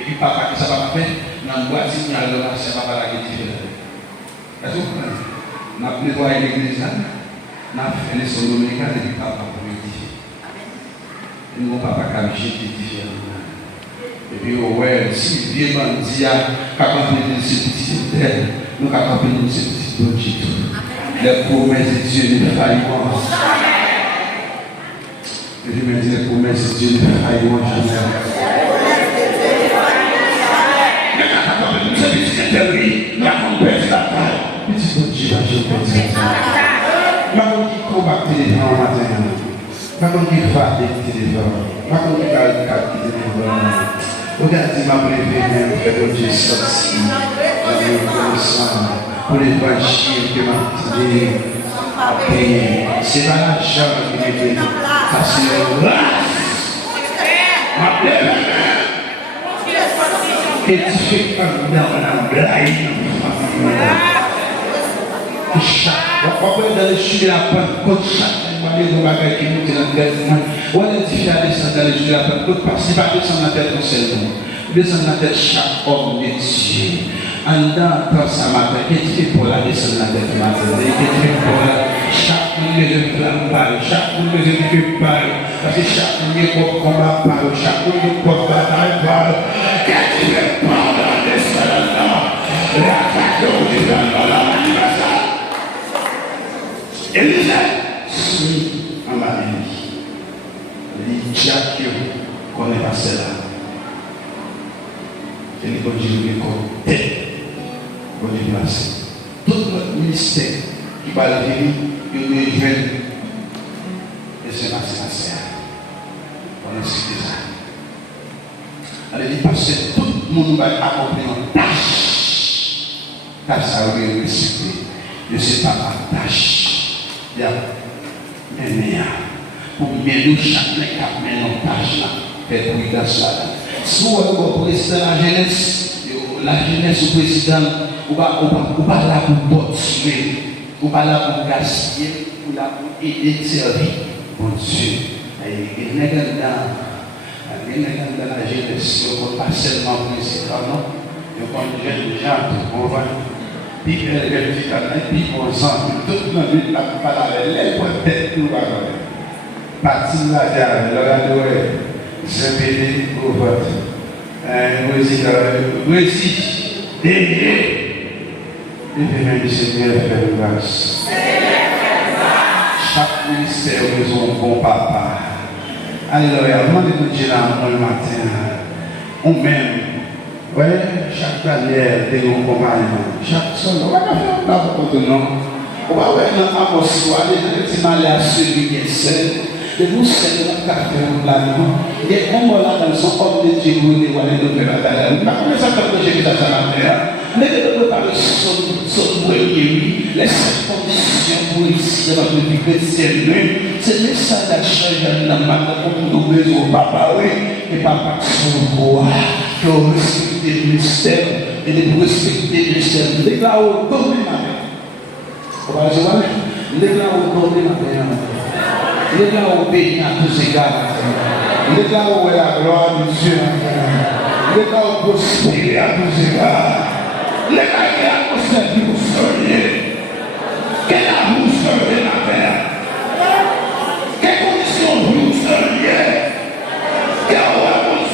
Et puis papa, qui ça va faire? Dans le bois, si on a le marché, ça va pas la guérir. Est-ce que vous comprenez? On a prévoyé l'église, on a fait les sols dominicains, et puis papa pour édifier. Et nous, papa, qui a édifié. puis ouais, si vieux bandit a capable de ce petit terre, nous capable de ce petit bandit. Les promesses de Dieu ne faillent pas. Je me dis les promesses de Dieu ne faillent pas jamais. Ce petit terre, nous avons perdu la taille. Petit bandit, j'ai perdu la taille. Maman qui combat téléphone matin. Maman qui va téléphone. Maman qui va téléphone. Regardez ma préférée, que Dieu sorti. Pour les bâchis que m'a tiré à payer. C'est pas l'argent qui m'a payé. Ça c'est la et tu fais un dans la blague. Dans le sujet à Pentecôte, chaque moyen de bagage qui nous dit dans le cœur, on est difficile à descendre dans le sujet à Pentecôte parce qu'il va descendre dans la tête seulement. Descendre dans la tête chaque homme de Dieu. En dans ce matin, qu'est-ce que tu fais pour la descendre dans la tête matin? Qu'est-ce que tu fais pour la chaque monde de flamme parle, chaque monde de feu parle, parce que chaque monde de combat parle, chaque monde de bataille parle. Qu'est-ce que tu fais pour la descendre dans la tête de la Élisée, si en Marie, les Jacques connaît pas cela. Et les conduits comme tête, conduits placés. Tout notre ministère qui va venir, il nous rejoint. Et c'est ma sœur. On a cité ça. Elle dit parce que tout le monde va accomplir une tâche. Tâche ça va respecter. Je ne sais pas ma tâche. Il y a des meilleurs pour mener chacun qui a mené nos tâches là, faire prudence là. Si vous avez le président de la jeunesse au président, vous ne pouvez pas là pour continuer, vous ne pouvez pas là pour gaspiller, vous là pour aider, servir. Bon Dieu, il y a des gens dans la jeunesse, pas seulement président, non, il y a des gens qui vont puis elle dit puis on sent toute la vie la parole elle peut être tout alors partie là derrière le radio c'est pédé au vote voici et même Seigneur fait grâce chaque ministère besoin de bon papa alléluia demandez Dieu là le matin on même oui, chaque bannière de nos compagnons, chaque son, on va faire là pour nous. On va voir dans Amos, on va aller à celui qui est seul. Et vous, c'est notre café là. Il y a un mot là dans son homme de Dieu, vous allez nous faire la taille. Vous ne savez pas que j'ai vu ça à faire. Mais de ne pas son oui, les conditions pour ici dans notre vie chrétienne, c'est le message d'action dans ma pour nous besoin au papa, oui, et papa son roi. Que vous respectez le ministère et de respecter le ministère. Les gars ont donné ma main. On va dire, les gars ont donné ma main. Les gars ont béni à tous ces gars. Les gars ont eu la gloire de Dieu. Les gars ont prospéré à tous ces gars. Les gars qui ont servi pour soigner. Quel amour soigner la terre? Quelles conditions vous soignez? Quelle condition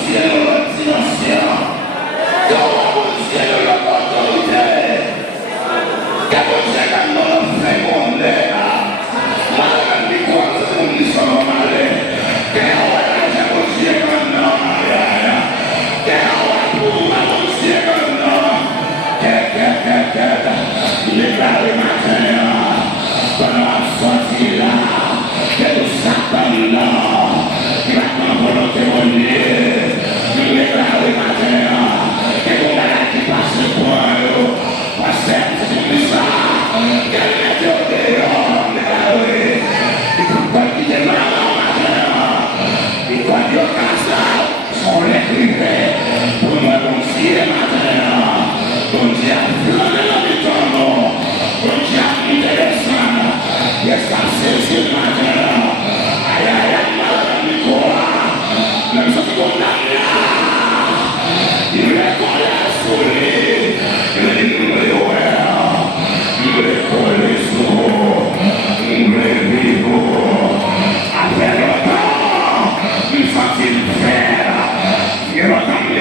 il est là le matin,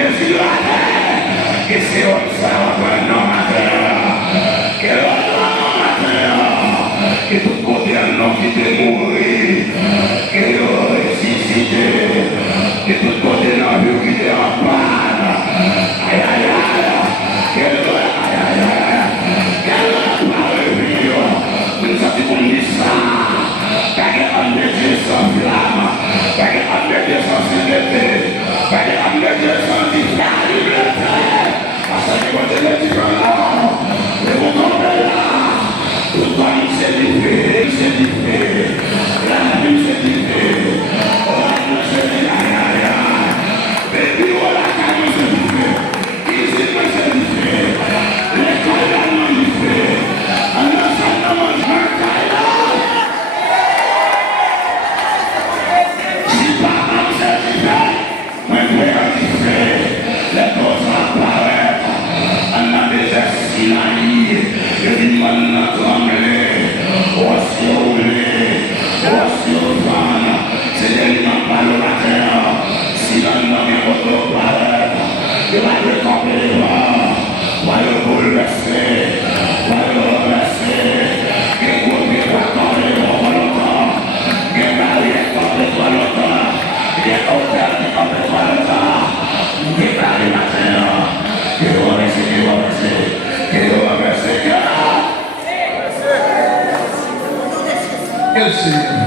dessus de la terre. Et c'est comme ça, on va non matin. Que non matin. Que tout côté un nom qui te mourir. Que l'on ressuscité. Que tout côté un vie qui te en panne. Aïe aïe aïe. Que l'on aïe aïe aïe. Que l'on pas revivre. Nous sommes pour nous ça. Parce qu'en Dieu sans flamme. Parce qu'en Dieu sans sainteté. Parce qu'en Dieu sans difficulté. Parce que quand je l'ai dit là, je vous comprends là. Tout le monde s'est diffé, c'est diffé. La vie s'est diffé. La vie s'est diffé. Aïe aïe aïe. Baby, voilà, quand nous s'est diffé. Ici, nous s'est diffé. L'école là, nous diffé. Un enseignement, si papa s'est diffé, moi, frère diffé. Les choses apparaissent. On a déjà Sinaï. Je dis maintenant trembler. Aussi rouler. Aussi rouler. C'est des gens par le matin. Si l'on n'a pas de paraître, il va le camper les bras. Va le bouleverser. Va le renverser. Et vous ne pas tomber pour longtemps. Et barrière tomber pour longtemps. Et hôtel qui tomber pour longtemps. Et barrière matin. Que vous remerciez, que vous remerciez. Que vous remerciez. Quel Seigneur.